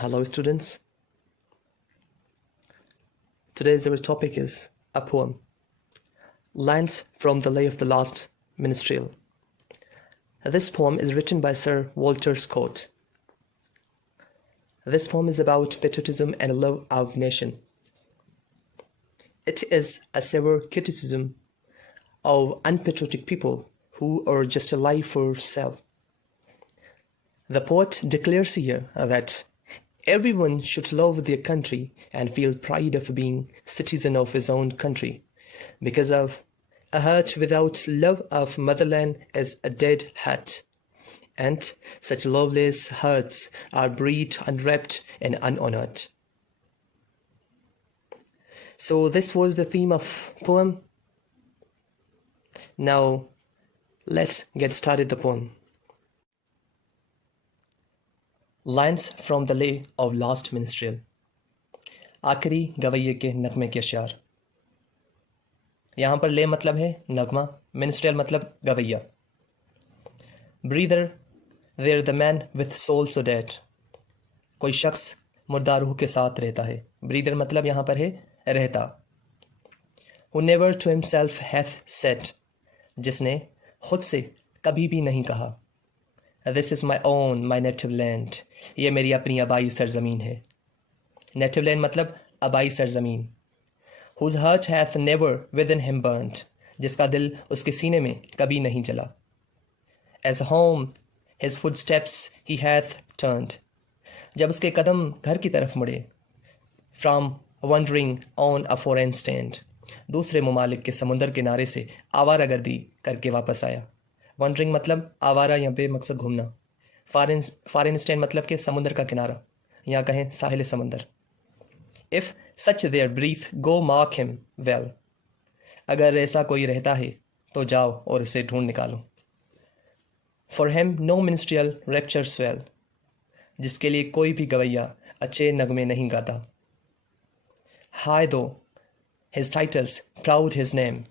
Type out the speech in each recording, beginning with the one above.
Hello students. Today's our topic is a poem. Lines from the Lay of the Last Minstrel. This poem is written by Sir Walter Scott. This poem is about patriotism and love of nation. It is a severe criticism of unpatriotic people who are just alive for self. The poet declares here that everyone should love their country and feel pride of being citizen of his own country, because of a heart without love of motherland is a dead heart, and such loveless hearts are buried, unwrapped, and unhonored. So this was the theme of poem. Now let's get started the poem. Lines from the Lay of Last Minstrel. आखिरी गवैये के नगमे के अशआर. यहाँ पर ले मतलब है नगमा, minstrel मतलब गवैया. Breather, there the man with soul so dead. कोई शख्स मुर्दा रूह के साथ रहता है. Breather मतलब यहाँ पर है रहता. Who never to himself hath said, जिसने खुद से कभी भी नहीं कहा. This is my own, my native land. ये मेरी अपनी आबाई सरजमीन है. Native land मतलब आबाई सरजमीन. Whose heart hath never within him burnt. जिसका दिल उसके सीने में कभी नहीं जला. As home his footsteps he hath turned. जब उसके कदम घर की तरफ मुड़े. From wandering on a foreign stand. दूसरे ममालिक के समुंदर किनारे से आवारागर्दी करके वापस आया. वॉन्डरिंग मतलब आवारा, यहाँ पे मकसद घूमना. फॉरेन स्टैंड मतलब कि समुंदर का किनारा, यहाँ कहें साहिल समंदर. If such there breathe go mark him well. अगर ऐसा कोई रहता है तो जाओ और उसे ढूंढ निकालो. For him no ministerial rapture swell. जिसके लिए कोई भी गवैया अच्छे नगमे नहीं गाता. High though his titles proud his name.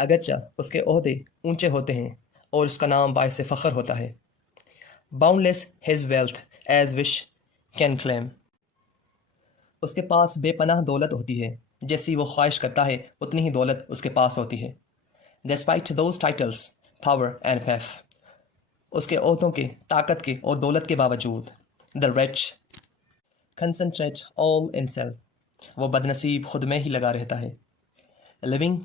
अगरचा उसके ओहदे ऊंचे होते हैं और उसका नाम बायस फ़ख्र होता है. Boundless his wealth as wish can claim. उसके पास बेपनाह दौलत होती है, जैसी वो ख्वाहिश करता है उतनी ही दौलत उसके पास होती है. Despite those titles power and PAF. उसके ओहदों के, ताकत के और दौलत के बावजूद. The rich concentrate all in self. वो बदनसीब खुद में ही लगा रहता है. Living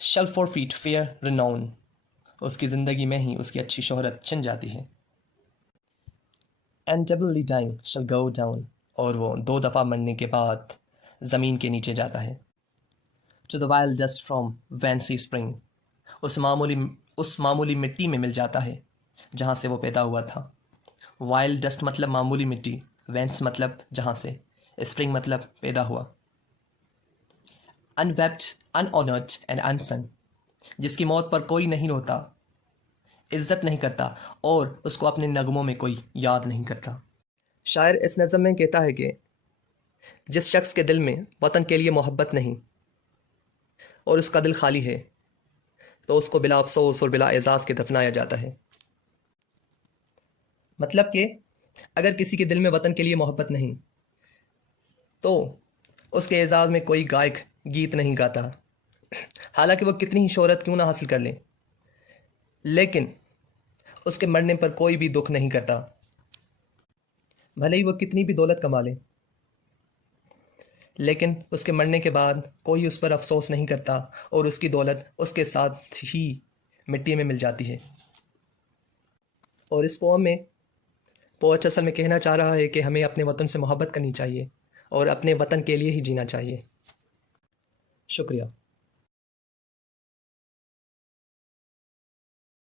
shall forfeit fair renown. उसकी ज़िंदगी में ही उसकी अच्छी शोहरत छिन जाती है. And doubly dying shall go down. और वो 2 दफ़ा मरने के बाद ज़मीन के नीचे जाता है. To the vile dust from whence he spring. उस मामूली मिट्टी में मिल जाता है जहाँ से वो पैदा हुआ था. Vile dust मतलब मामूली मिट्टी, whence मतलब जहाँ से, spring मतलब पैदा हुआ. Unwept, unhonored and unsung. जिसकी मौत पर कोई नहीं रोता, इज्जत नहीं करता और उसको अपने नगमों में कोई याद नहीं करता. शायर इस नज़म में कहता है कि जिस शख्स के दिल में वतन के लिए मोहब्बत नहीं और उसका दिल खाली है, तो उसको बिला अफसोस और बिला एजाज़ के दफनाया जाता है. मतलब कि अगर किसी के दिल में वतन के लिए मोहब्बत नहीं तो उसके एजाज़ में कोई गायक गीत नहीं गाता, हालांकि वो कितनी ही शोहरत क्यों ना हासिल कर ले, लेकिन उसके मरने पर कोई भी दुख नहीं करता, भले ही वो कितनी भी दौलत कमा ले, लेकिन उसके मरने के बाद कोई उस पर अफसोस नहीं करता और उसकी दौलत उसके साथ ही मिट्टी में मिल जाती है. और इस पोम में पोएट असल में कहना चाह रहा है कि हमें अपने वतन से मोहब्बत करनी चाहिए और अपने वतन के लिए ही जीना चाहिए. शुक्रिया.